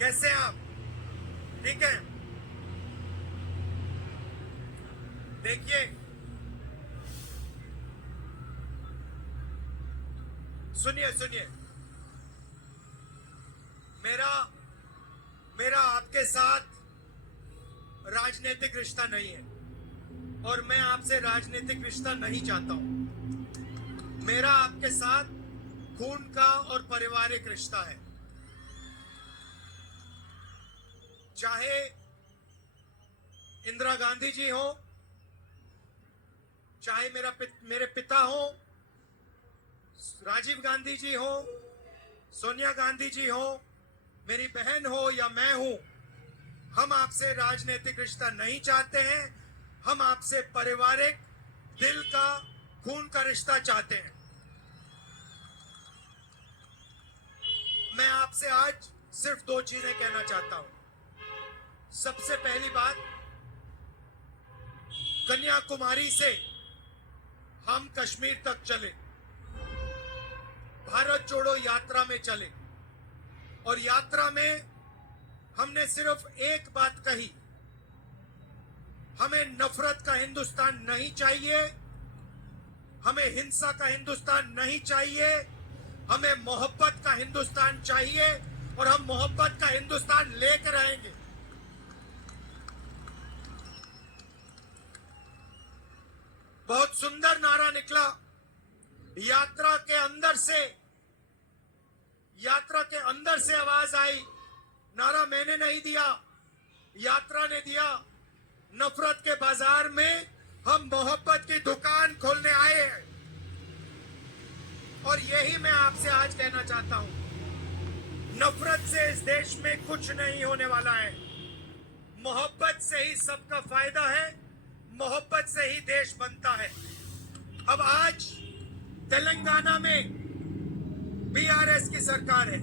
कैसे हैं आप? ठीक है। देखिए, सुनिए सुनिए, मेरा मेरा आपके साथ राजनीतिक रिश्ता नहीं है और मैं आपसे राजनीतिक रिश्ता नहीं चाहता हूं। मेरा आपके साथ खून का और पारिवारिक रिश्ता है। चाहे इंदिरा गांधी जी हो, चाहे मेरे पिता हो, राजीव गांधी जी हो, सोनिया गांधी जी हो, मेरी बहन हो या मैं हूं, हम आपसे राजनीतिक रिश्ता नहीं चाहते हैं। हम आपसे पारिवारिक, दिल का, खून का रिश्ता चाहते हैं। मैं आपसे आज सिर्फ दो चीजें कहना चाहता हूं। सबसे पहली बात, कन्याकुमारी से हम कश्मीर तक चले, भारत जोड़ो यात्रा में चले और यात्रा में हमने सिर्फ एक बात कही, हमें नफरत का हिंदुस्तान नहीं चाहिए, हमें हिंसा का हिंदुस्तान नहीं चाहिए, हमें मोहब्बत का हिंदुस्तान चाहिए और हम मोहब्बत का हिंदुस्तान लेकर आएंगे। बहुत सुंदर नारा निकला यात्रा के अंदर से आवाज आई। नारा मैंने नहीं दिया, यात्रा ने दिया। नफरत के बाजार में हम मोहब्बत की दुकान खोलने आए हैं और यही मैं आपसे आज कहना चाहता हूं। नफरत से इस देश में कुछ नहीं होने वाला है। मोहब्बत से ही सबका फायदा है, मोहब्बत से ही देश बनता है। अब आज तेलंगाना में बीआरएस की सरकार है।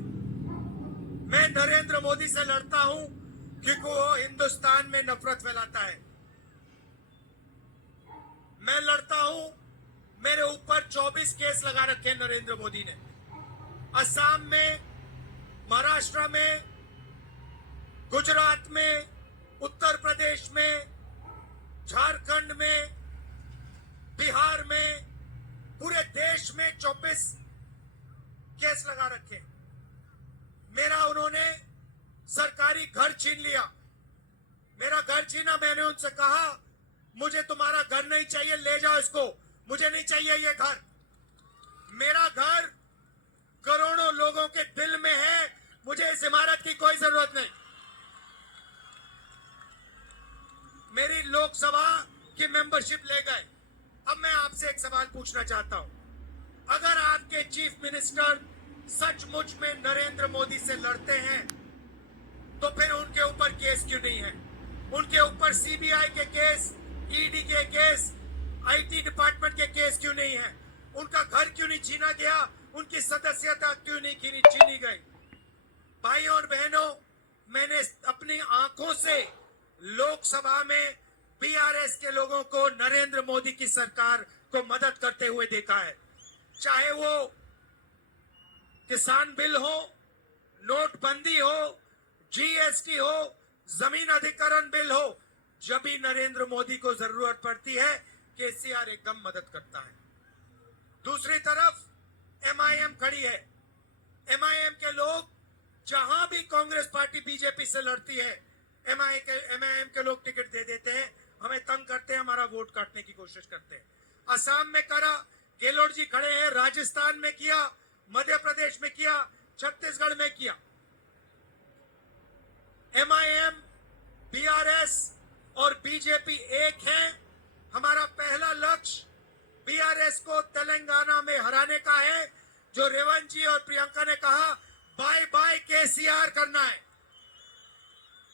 मैं नरेंद्र मोदी से लड़ता हूं क्योंकि वो हिंदुस्तान में नफरत फैलाता है। मैं लड़ता हूं, मेरे ऊपर 24 केस लगा रखे हैं नरेंद्र मोदी ने। असम में, महाराष्ट्र में, गुजरात में, उत्तर प्रदेश में, झारखंड में, बिहार में, पूरे देश में 24 केस लगा रखे। मेरा उन्होंने सरकारी घर छीन लिया। मेरा घर छीना, मैंने उनसे कहा मुझे तुम्हारा घर नहीं चाहिए, ले जाओ इसको, मुझे नहीं चाहिए ये घर। मेरा घर करोड़ों लोगों के दिल में है, मुझे इस इमारत की कोई जरूरत नहीं। मेरी लोकसभा की मेंबरशिप ले गए। अब मैं आपसे एक सवाल पूछना चाहता हूं, अगर आपके चीफ मिनिस्टर सचमुच में नरेंद्र मोदी से लड़ते हैं तो फिर उनके ऊपर केस क्यों नहीं है? उनके ऊपर सीबीआई के केस, ईडी के केस, आईटी डिपार्टमेंट के केस क्यों नहीं है? उनका घर क्यों नहीं छीना गया? उनकी सदस्यता क्यों नहीं छीनी गई? भाइयों और बहनों, मैंने अपनी आंखों से लोकसभा में बीआरएस के लोगों को नरेंद्र मोदी की सरकार को मदद करते हुए देखा है। चाहे वो किसान बिल हो, नोटबंदी हो, जीएसटी हो, जमीन अधिग्रहण बिल हो, जब भी नरेंद्र मोदी को जरूरत पड़ती है केसीआर एकदम मदद करता है। दूसरी तरफ एमआईएम खड़ी है। एमआईएम के लोग जहां भी कांग्रेस पार्टी बीजेपी से लड़ती है, एमआईएम के लोग टिकट दे देते हैं, हमें तंग करते हैं, हमारा वोट काटने की कोशिश करते हैं। असम में करा, गहलोत जी खड़े हैं, राजस्थान में किया, मध्य प्रदेश में किया, छत्तीसगढ़ में किया। एमआईएम, बीआरएस और बीजेपी एक है। हमारा पहला लक्ष्य बीआरएस को तेलंगाना में हराने का है, जो रेवंत जी और प्रियंका ने कहा बाय बाय केसीआर करना है।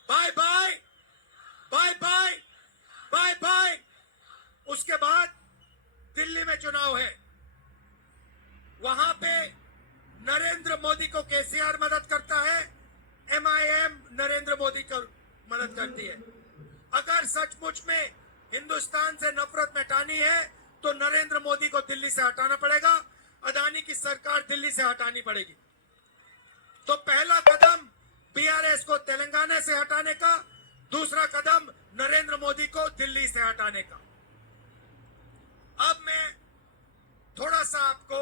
Bye bye, bye bye, bye bye. उसके बाद दिल्ली में चुनाव है, वहां पे नरेंद्र मोदी को केसीआर मदद करता है, एमआईएम नरेंद्र मोदी को मदद करती है। अगर सचमुच में हिंदुस्तान से नफरत मिटानी है तो नरेंद्र मोदी को दिल्ली से हटाना पड़ेगा, अदानी की सरकार दिल्ली से हटानी पड़ेगी। तो पहला कदम बीआरएस को से हटाने का, दूसरा कदम नरेंद्र मोदी को दिल्ली से हटाने का। अब मैं थोड़ा सा आपको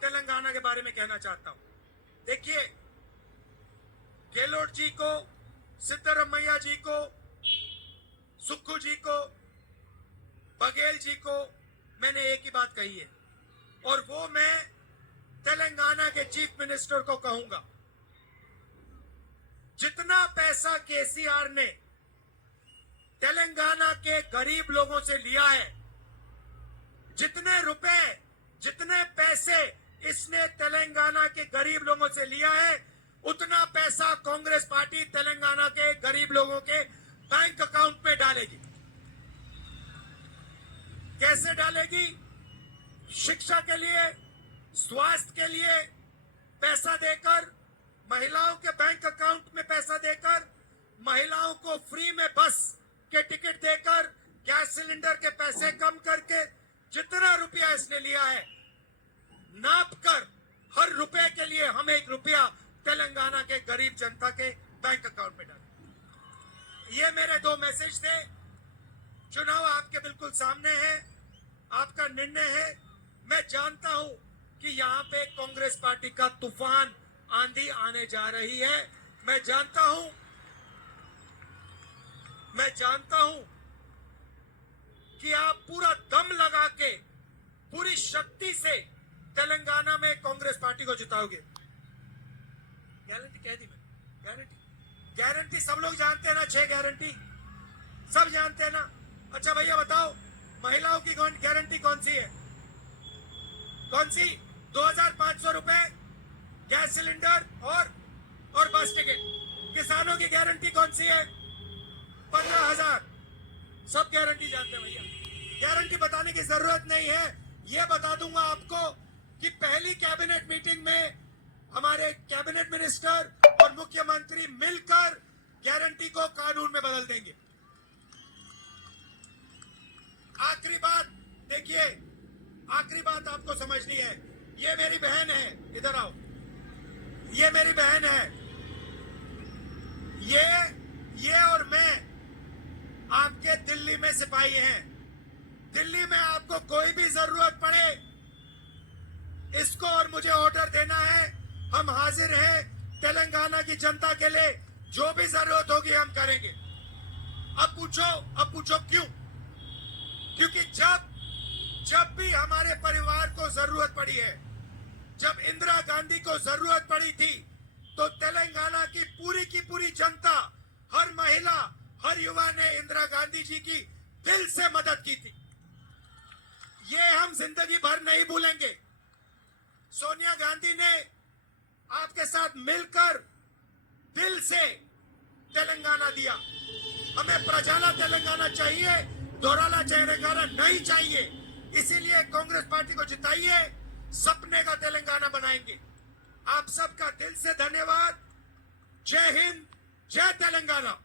तेलंगाना के बारे में कहना चाहता हूं। देखिए, गहलोत जी को, सिद्धरमैया जी को, सुक्खू जी को, बघेल जी को मैंने एक ही बात कही है, और वो मैं तेलंगाना के चीफ मिनिस्टर को कहूंगा। जितना पैसा केसीआर ने तेलंगाना के गरीब लोगों से लिया है, जितने रुपए, जितने पैसे इसने तेलंगाना के गरीब लोगों से लिया है, उतना पैसा कांग्रेस पार्टी तेलंगाना के गरीब लोगों के बैंक अकाउंट में डालेगी। कैसे डालेगी? शिक्षा के लिए, स्वास्थ्य के लिए पैसा देकर, महिलाओं के बैंक अकाउंट में पैसा देकर, महिलाओं को फ्री में बस के टिकट देकर, गैस सिलेंडर के पैसे कम करके, जितना रुपया इसने लिया है, नाप कर हर रुपए के लिए हम 1 रुपया तेलंगाना के गरीब जनता के बैंक अकाउंट में डालें। ये मेरे 2 मैसेज थे। चुनाव आपके बिल्कुल सामने है, आपका निर्णय है। मैं जानता हूं कि यहां पे कांग्रेस पार्टी का तूफान, आंधी आने जा रही है। मैं जानता हूं कि आप पूरा दम लगा के, पूरी शक्ति से तेलंगाना में कांग्रेस पार्टी को जिताओगे। गारंटी कह दी मैं, गारंटी सब लोग जानते हैं ना, 6 गारंटी सब जानते हैं ना। अच्छा भैया बताओ, महिलाओं की गारंटी कौन सी है? कौन सी? 2500 रुपए गैस सिलेंडर और बस टिकट। किसानों की गारंटी कौन सी है? 15,000। सब गारंटी जानते हैं भैया, गारंटी बताने की जरूरत नहीं है। यह बता दूंगा आपको कि पहली कैबिनेट मीटिंग में हमारे कैबिनेट मिनिस्टर और मुख्यमंत्री मिलकर गारंटी को कानून में बदल देंगे। आखिरी बात देखिए, आखिरी बात आपको समझनी है। ये मेरी बहन है, इधर आओ, ये मेरी बहन है। ये और मैं आपके दिल्ली में सिपाही हैं। दिल्ली में आपको कोई भी जरूरत पड़े, इसको और मुझे ऑर्डर देना है, हम हाजिर हैं। तेलंगाना की जनता के लिए जो भी जरूरत होगी हम करेंगे। अब पूछो क्यों? क्योंकि जब भी हमारे परिवार को जरूरत पड़ी है, जब इंदिरा गांधी को जरूरत पड़ी थी, तो तेलंगाना की पूरी जनता, हर महिला, हर युवा ने इंदिरा गांधी जी की दिल से मदद की थी। ये हम जिंदगी भर नहीं भूलेंगे। सोनिया गांधी ने आपके साथ मिलकर दिल से तेलंगाना दिया। हमें प्रजाला तेलंगाना चाहिए, दोहराला तेलंगाना नहीं चाहिए। इसीलिए कांग्रेस पार्टी को जिताइए, सपने का तेलंगाना बनाएंगे। आप सबका दिल से धन्यवाद। जय हिंद, जय तेलंगाना।